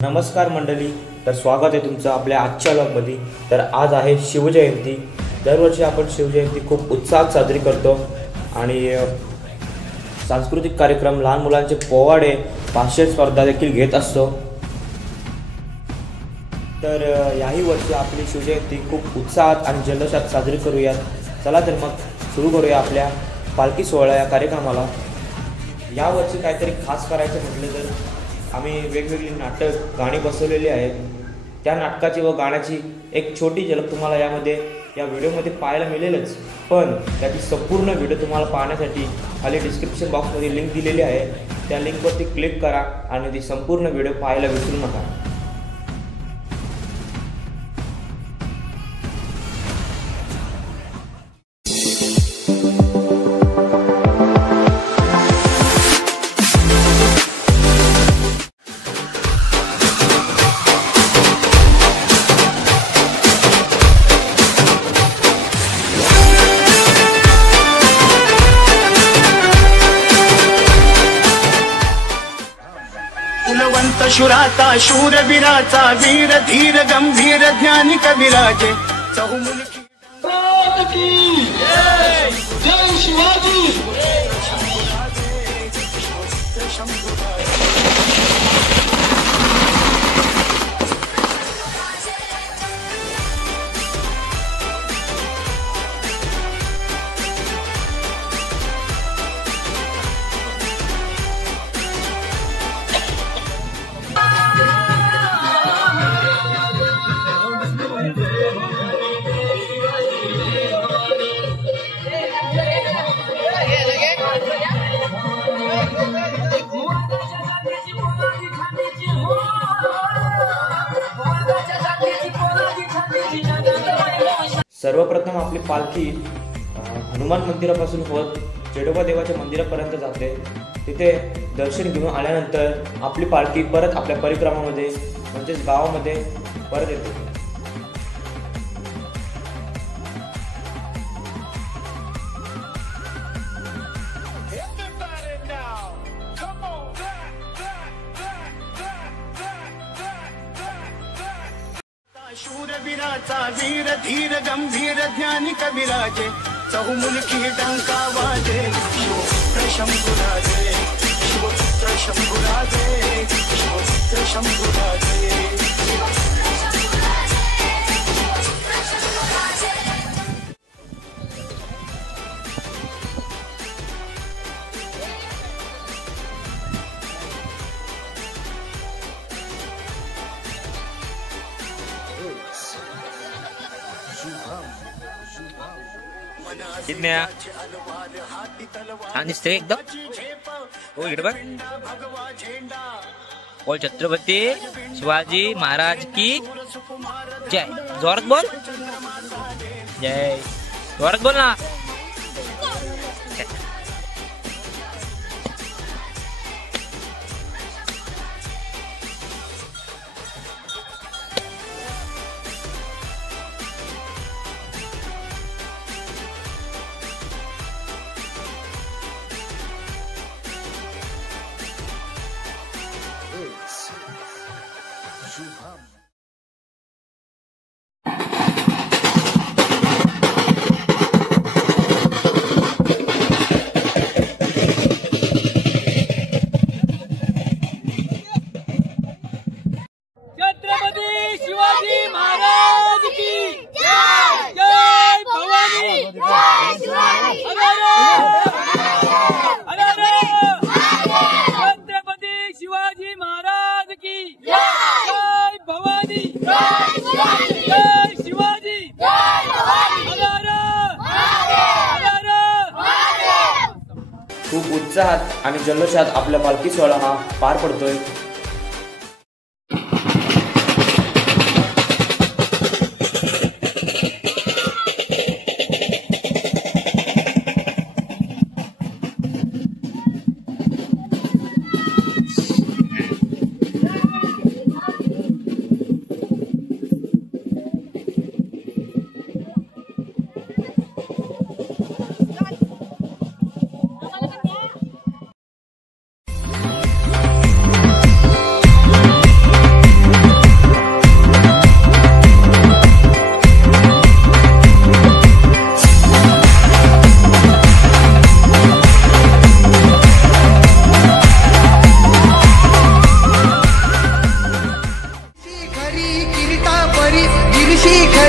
नमस्कार मंडळी, तर स्वागत आहे तुमचं आपल्या आजच्या व्लॉगमध्ये। तर आज आहे शिवजयंती। दरवर्षी आपण शिवजयंती खूप उत्साहात साजरी करतो आणि सांस्कृतिक कार्यक्रम, लहान मुलांचे पोवाडे, भाषण स्पर्धा देखील घेत असतो। तर याही वर्षी आपली शिवजयंती खूप उत्साहात आणि जल्लोषात साजरी करूयात। चला तर मग सुरू करूया आपल्या पालखी सोहळा या कार्यक्रमाला। यावर्षी काहीतरी खास करायचं म्हटलं तर आम्ही वेगवेगळी नाटक, गाणी बसवलेली आहेत। त्या नाटकाची व गाण्याची एक छोटी झलक तुम्हाला या व्हिडिओमध्ये पाहायला मिळेलच, पण त्याची संपूर्ण व्हिडिओ तुम्हाला पाहण्यासाठी खाली डिस्क्रिप्शन बॉक्समध्ये लिंक दिलेली आहे। त्या लिंकवरती क्लिक करा आणि ती संपूर्ण व्हिडिओ पाहायला विसरू नका। कुलवंत शुराता शूरवीराचा वीर धीर गंभीर ज्ञानी कविराजे चहुमुखी जय शिवाजी। सर्वप्रथम आपली पालखी हनुमान मंदिरापासून होत चेडोबा देवाच्या मंदिरापर्यंत जाते। तिथे दर्शन घेऊन आल्यानंतर आपली पालखी परत आपल्या परिक्रमामध्ये म्हणजेच गावामध्ये परत येते। शूरवीराचा वीर धीर गंभीर ज्ञानी कविराजे चहुमुखी डंका वाजे शिवपुत्र शंभुराजे शिवपुत्र शंभुराजे शिवपुत्र शंभुराजे। कितन्या छान दिसते एकदम। हो इकडे बघ, बोल छत्रपती शिवाजी महाराज की जय। जोरात बोल, जय। जोरात बोल ना। खूप उत्साहात आणि जल्लोषात आपला पालखी सोहळा हा पार पडतोय।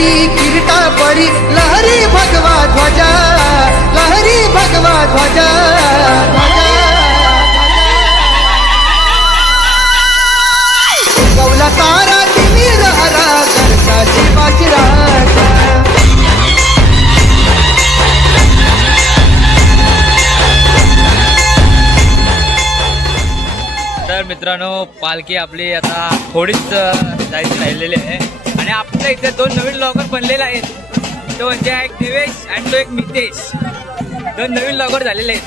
लहरी किरीटा पडी लहरी भगवा ध्वजा लहरी भगवा ध्वजा गौला तारा तिमीर हरा कर्काची बाशिराजा तर मित्रांनो पालखी आपली आता थोडीच जायची राहिलेली आहे आणि आपल्या इथे 2 नवीन लॉकर बनलेले आहेत. तो म्हणजे एक देवेश आणि तो एक मितेश. 2 नवीन लॉकर झालेले आहेत.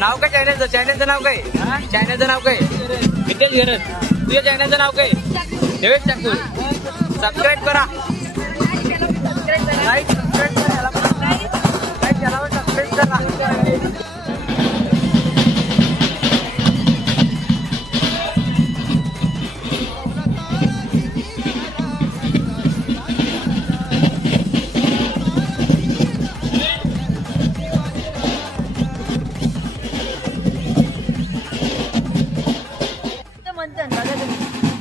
नाव काय चॅनलचं? चॅनलचं नाव काय? चॅनलचं नाव काय? मितेश घेरत. तुझ्या चॅनलचं नाव काय? देवेश ठाकूर. सबस्क्राईब करा. लाईक सबस्क्राईब करा. लाईक करा, सबस्क्राईब करा.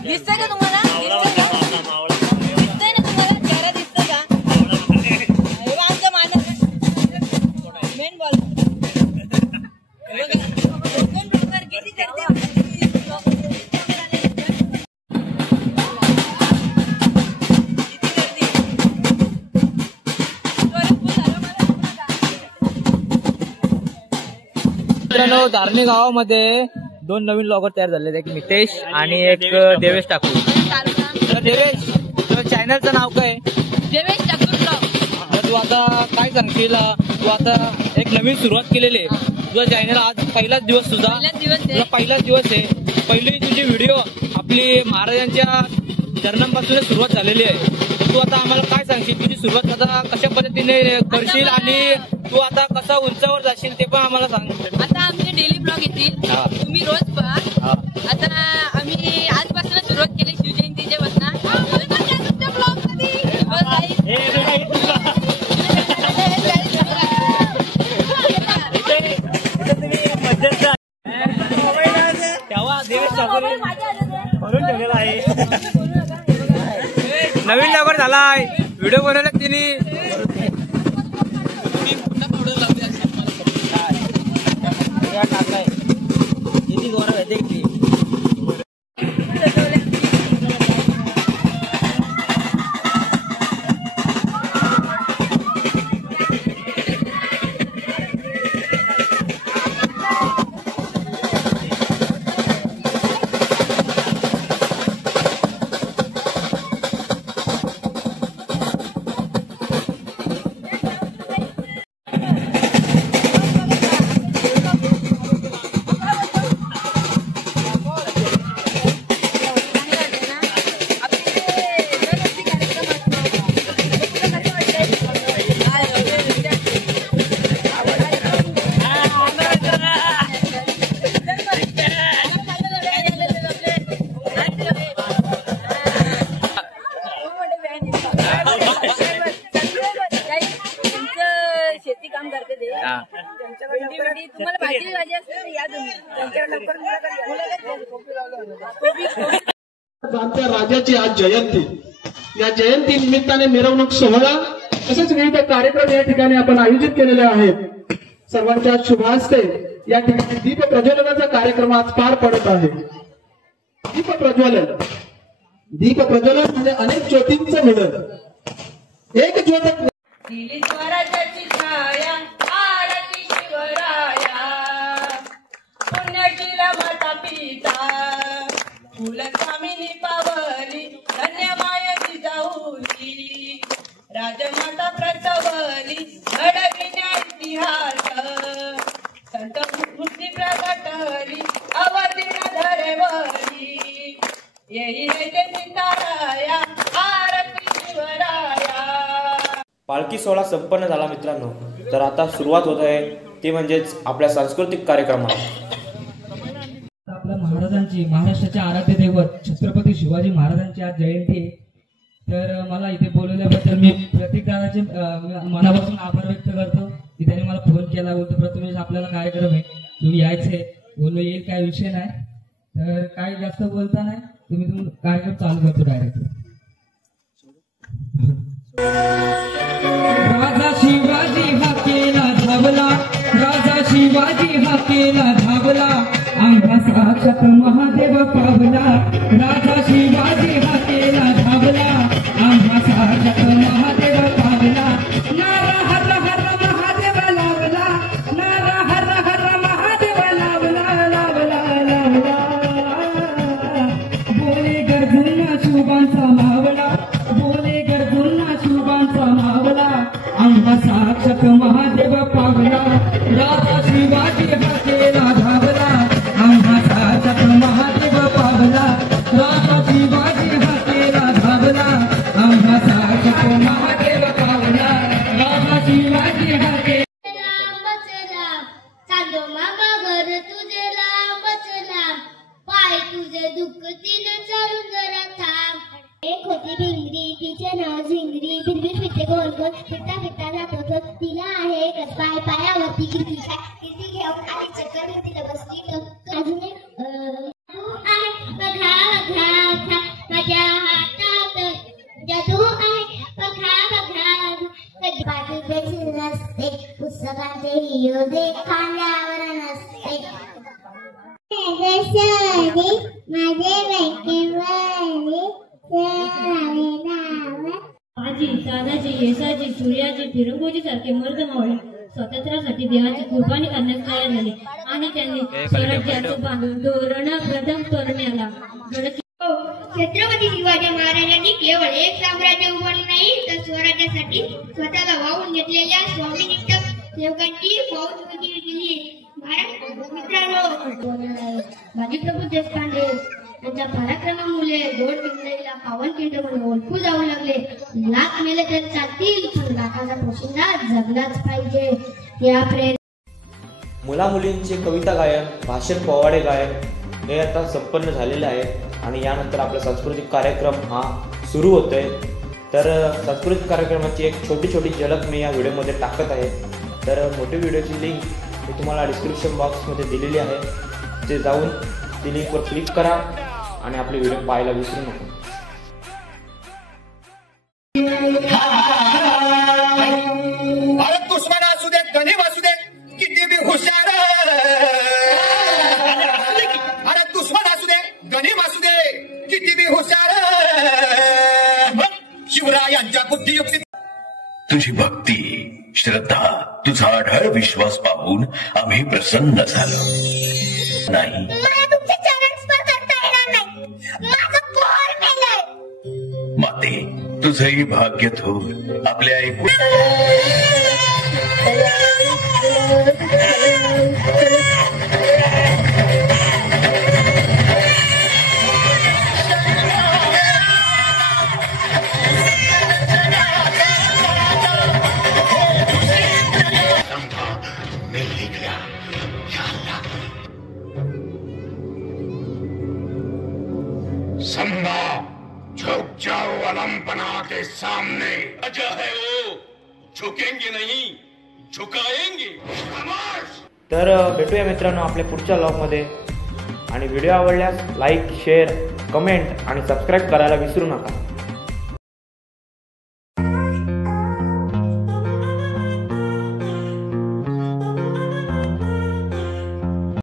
दिसतंय का तुम्हाला? दिसतंय ना तुम्हाला? चेहरा दिसतोय का? हे बघा आमच्या मेन बॉल. कोण प्रकार किती करते? मित्रांनो धारणी गावामध्ये 2 नवीन लॉगर तयार झाले. एक मितेश आणि एक देवेश ठाकूर. तर देवेश, तुझ्या चॅनलचं नाव काय? देवेश ठाकूर ब्लॉग. तर तू आता काय सांगशील? तू आता एक नवीन सुरुवात केलेली आहे. तुझा चॅनल आज पहिलाच दिवस तुझा. तुझा पहिलाच दिवस आहे. पहिली तुझी व्हिडिओ आपली महाराजांच्या चरणांपासून सुरुवात झालेली आहे. तर तू आता आम्हाला काय सांगशील? तुझी सुरुवात आता कशा पद्धतीने करशील आणि तू आता कसा उंचावर जाशील ते पण आम्हाला सांग. आता आमचे डेली ब्लॉग येतील. तुम्ही रोज पहा. आता आम्ही आजपासून सुरुवात केली शिवजयंतीच्या पासून. तेव्हा देवेश ठाकूर भरून ठेवलेला आहे. नवीन लॉगर झालाय. व्हिडिओ बनवला तिने. टाकलाय किती गौरव आहे ते. शेती काम करते ते. तुम्हाला भाजी असते या आमच्या राजाची आज जयंती. या जयंती निमित्ताने मिरवणूक सोहळा तसेच विविध कार्यक्रम या ठिकाणी आपण आयोजित केलेले आहेत. सर्वांच्या शुभास्ते या ठिकाणी दीप प्रज्वलनाचा कार्यक्रम आज पार पडत आहे. दीप प्रज्वलन म्हणजे अनेक ज्योतींचं मिलन. एक ज्योत स्वराजाची छाया आरती शिवराया पुण्यशीला माता पिता कुलस्वामिनी पावली धन्य माय जिजाऊली राजमाता प्रसवली घडविण्या इतिहास संत बुद्धी प्रगटली अवतीर्ण धरेवली येई ते सीताराया आरती शिवराया. पालखी सोहळा संपन्न झाला मित्रांनो. तर आता सुरुवात होत आहे ते म्हणजेच आपल्या सांस्कृतिक कार्यक्रमाला. आपल्या महाराजांची महाराष्ट्राचे आराध्य दैवत छत्रपती शिवाजी महाराजांची आज जयंती आहे. तर मला इथे बोलवल्याबद्दल मी प्रतीक दादाचे मनापासून आभार व्यक्त करतो की त्यांनी मला फोन केला. बोलतो प्रथमेश आपल्याला कार्यक्रम आहे, तुम्ही यायचे. बोललो येईल, काय विषय नाही. तर काय जास्त बोलता नाही, तुम्ही कार्यक्रम चालू करतो डायरेक्ट. राजा शिवाजी हा केला धावला, राजा शिवाजी हा केला धावला, आम्हा साक्षात महादेव पावला. राजा शिवाजी हा केला धावला, आम्हा साक्षात महादेव पावला. नारा हर हर महादेव लावला, नारा हर हर महादेव लावला, लावला लावला. बोले गरजूंना शुभांचा मावला, बोले गरजूंना शुभांचा मावला, आम्हा साक्षात महादेव पावला. राजा शिवाजी हा केला धावला, आम्हा साक्षात महादेव पावला. राजा शिवाजी हा केला धावला, आम्हा साक्षात महादेव पावला. राजा शिवाजी हा केला. चांदो मामा घर तुझे लांबच लांब, पाय तुझे दुखतील चढून जरा थांब. एक होती भिंगरी, तिचे नाव झिंगरी, भिरभिर फिरते गोल गोल, फिरता फिरता जातो तो. तिला आहे एकच पाय, पायावरती किती काय, किती घेऊन आली चक्कर तिला बसली टक्कर. अजून एक आहे बघा बघा बघा माझ्या हातात, जादू आहे बघा बघा. कधी पाठीचे नसते, पुस्तकाचे हिरोजे खांद्यावर नसते. माझे बैकेवाले आजी, दादाजी, येसाजी, सूर्याजी, फिरंगोजी सारखे मर्दमावळे स्वातंत्र्यासाठी देहाची कुर्बानी करण्यास तयार झाले आणि त्यांनी स्वराज्याचं बांधून धोरण प्रथम करण्याला छत्रपती शिवाजी महाराजांनी केवळ एक साम्राज्य उभारले नाही, तर स्वराज्यासाठी स्वतःला वाहून घेतलेल्या स्वामीनिष्ठ सेवकांची फौज केली. मित्रांनो, बाजीप्रभू देशपांडे त्यांच्या पराक्रमामुळे गोड किल्ल्याला पावनखिंड म्हणून ओळखू जाऊ लागले. लाख मेले तर चालतील, पण लाखाचा पोशिंदा जगलाच पाहिजे. या मुला मुलींचे कविता गायन, भाषण, पोवाडे गायन हे आता संपन्न झालेले आहे आणि यानंतर आपला सांस्कृतिक कार्यक्रम हा सुरू होतोय. तर सांस्कृतिक कार्यक्रमाची एक छोटी छोटी झलक मी या व्हिडिओमध्ये टाकत आहे. तर मोठी व्हिडिओची लिंक मी तुम्हाला डिस्क्रिप्शन बॉक्समध्ये दिलेली आहे, ते जाऊन ती लिंकवर क्लिक करा आणि आपले व्हिडिओ पाहायला विसरू नका. भारत दुश्मन असू दे, गणिम असू दे, किती बी हुशार. भारत दुश्मन असू दे, गणिम असू दे, किती बी हुशार. शिवरायांच्या बुद्धियुक्ती, तुझी भक्ती, श्रद्धा, तुझा अढळ विश्वास पाहून आम्ही प्रसन्न झालो. नाही माते, तुझंही भाग्य थोर आपल्या ऐकून. संभा, झुक जाओ अलंपना के सामने. अजय है वो, झुकेंगे नहीं, झुकाएंगे. तर भेटूया मित्रांनो आपल्या पुढच्या व्लॉगमध्ये. आणि व्हिडिओ आवडल्यास लाईक, शेअर, कमेंट आणि सबस्क्राईब करायला विसरू नका.